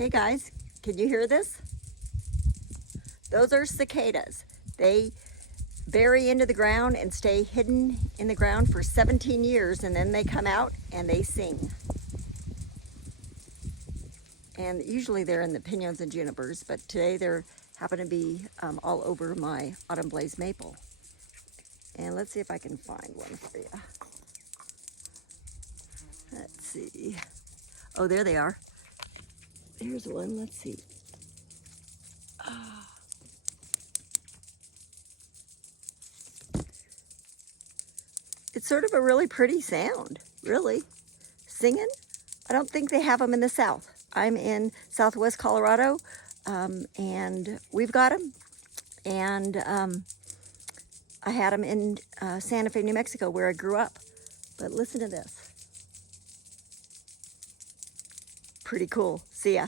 Hey guys, can you hear this? Those are cicadas. They bury into the ground and stay hidden in the ground for 17 years, and then they come out and they sing. And usually they're in the piñons and junipers, but today they're happen to be all over my autumn blaze maple. And let's see if I can find one for you. Let's see. Oh, there they are. Here's one. Let's see. It's sort of a really pretty sound, really. Singing. I don't think they have them in the South. I'm in Southwest Colorado, and we've got them. And I had them in Santa Fe, New Mexico, where I grew up. But listen to this. Pretty cool. See ya.